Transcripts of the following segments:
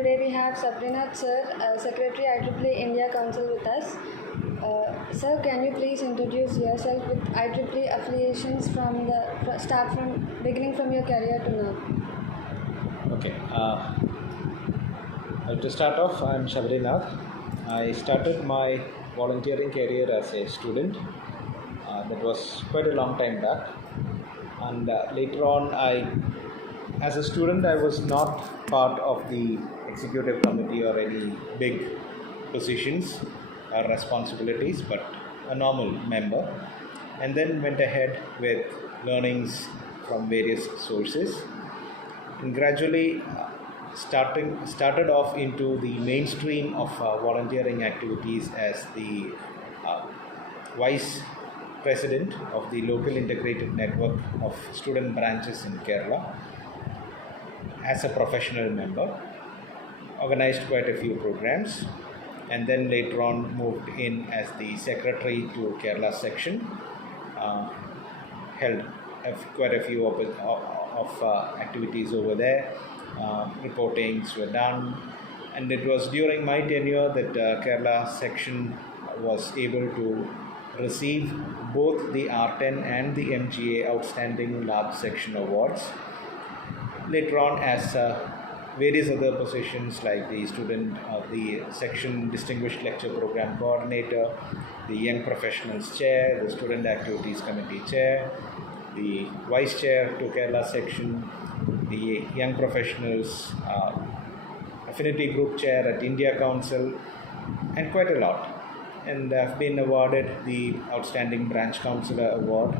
today we have Sabarinath Sir, Secretary IEEE India Council with us. Sir, can you please introduce yourself with IEEE affiliations beginning from your career to now? Okay. To start off, I'm Sabarinath. I started my volunteering career as a student. That was quite a long time back. And later on, as a student, I was not part of the executive committee or any big positions or responsibilities, but a normal member. And then went ahead with learnings from various sources. And gradually started off into the mainstream of volunteering activities as the Vice President of the local integrated network of student branches in Kerala. As a professional member, organized quite a few programs, and then later on moved in as the secretary to Kerala section, held quite a few of activities over there. Reportings were done, and it was during my tenure that Kerala section was able to receive both the R10 and the MGA Outstanding Large Section Awards. Later on, as various other positions like the Section Distinguished Lecture Program Coordinator, the Young Professionals Chair, the Student Activities Committee Chair, the Vice Chair to Kerala Section, the Young Professionals Affinity Group Chair at India Council, and quite a lot. And I've been awarded the Outstanding Branch Councillor Award,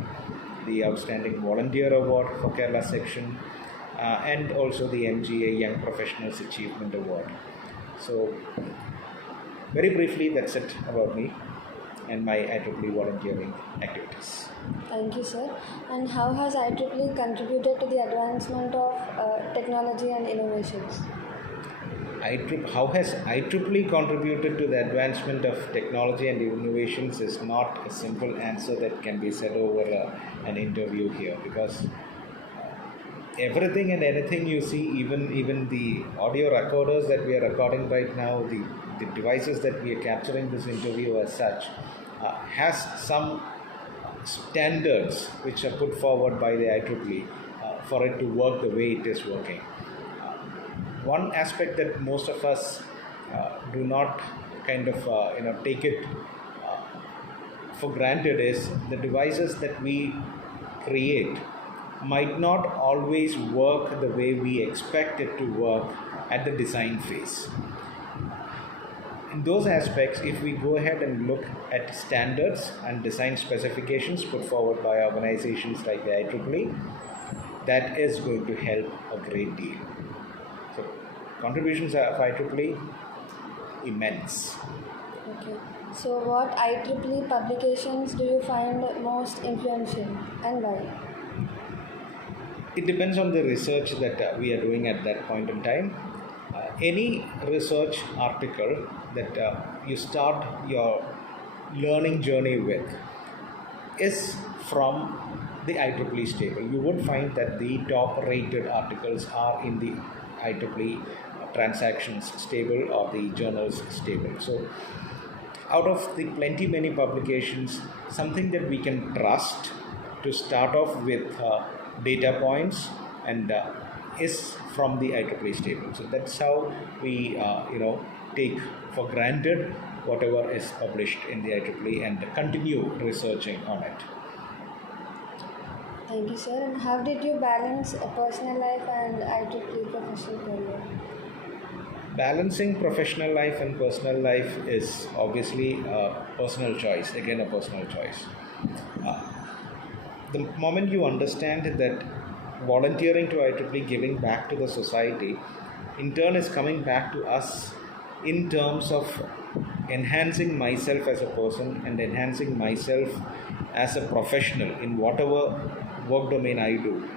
the Outstanding Volunteer Award for Kerala Section, and also the MGA Young Professionals Achievement Award. So, very briefly, that's it about me and my IEEE volunteering activities. Thank you, sir. And how has IEEE contributed to the advancement of technology and innovations? How has IEEE contributed to the advancement of technology and innovations is not a simple answer that can be said over an interview here, because everything and anything you see, even the audio recorders that we are recording right now, the devices that we are capturing this interview as such, has some standards which are put forward by the IEEE for it to work the way it is working. One aspect that most of us do not kind of take it for granted is the devices that we create might not always work the way we expect it to work at the design phase. In those aspects, if we go ahead and look at standards and design specifications put forward by organizations like the IEEE, that is going to help a great deal. So, contributions of IEEE, immense. Okay. So, what IEEE publications do you find most influential and why? It depends on the research that we are doing at that point in time. Any research article that you start your learning journey with is from the IEEE stable. You would find that the top rated articles are in the IEEE transactions stable or the journals stable. So out of the many publications, something that we can trust to start off with data points and is from the IEEE stable. So that's how we take for granted whatever is published in the IEEE and continue researching on it. Thank you, sir. And how did you balance a personal life and IEEE professional career? Balancing professional life and personal life is obviously a personal choice, again a personal choice. The moment you understand that volunteering to IEEE, giving back to the society, in turn is coming back to us in terms of enhancing myself as a person and enhancing myself as a professional in whatever work domain I do,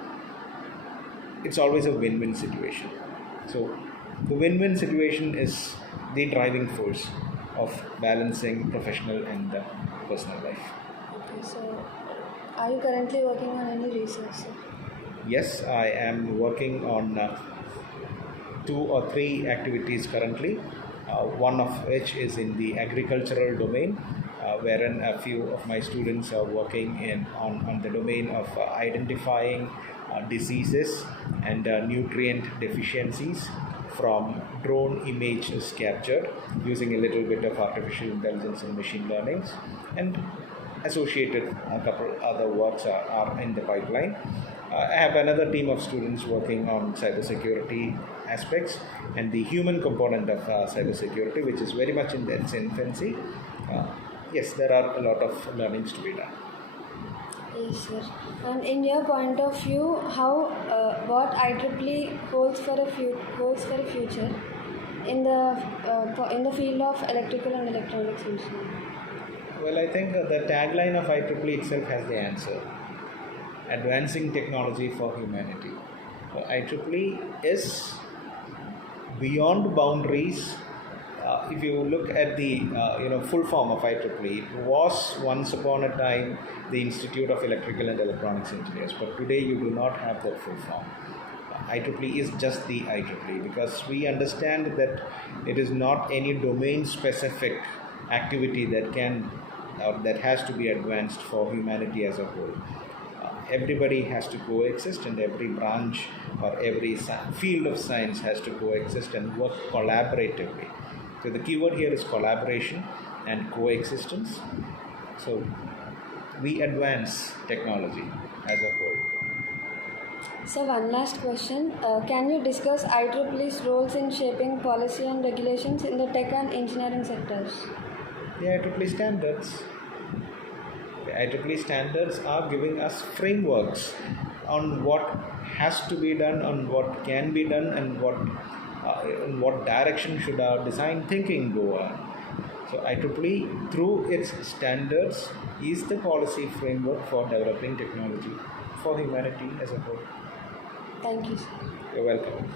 it's always a win-win situation. So the win-win situation is the driving force of balancing professional and personal life. Okay, so are you currently working on any research, sir? Yes, I am working on two or three activities currently, one of which is in the agricultural domain, wherein a few of my students are working on the domain of identifying diseases and nutrient deficiencies from drone images captured using a little bit of artificial intelligence and machine learnings, and associated a couple other works are in the pipeline. I have another team of students working on cybersecurity aspects and the human component of cybersecurity, which is very much in its infancy. Yes, there are a lot of learnings to be done. Yes, sir. And in your point of view, how what IEEE holds for a future in the field of electrical and electronics engineering? Well, I think the tagline of IEEE itself has the answer: advancing technology for humanity. IEEE is beyond boundaries. If you look at the full form of IEEE, it was once upon a time the Institute of Electrical and Electronics Engineers, but today you do not have that full form. IEEE is just the IEEE, because we understand that it is not any domain specific activity that has to be advanced for humanity as a whole. Everybody has to coexist, and every branch or every field of science has to coexist and work collaboratively. So the keyword here is collaboration and coexistence. So we advance technology as a whole. So one last question. Can you discuss IEEE's roles in shaping policy and regulations in the tech and engineering sectors? The IEEE standards. The IEEE standards are giving us frameworks on what has to be done, on what can be done, and in what direction should our design thinking go on. So IEEE, through its standards, is the policy framework for developing technology for humanity as a whole. Thank you, sir. You're welcome.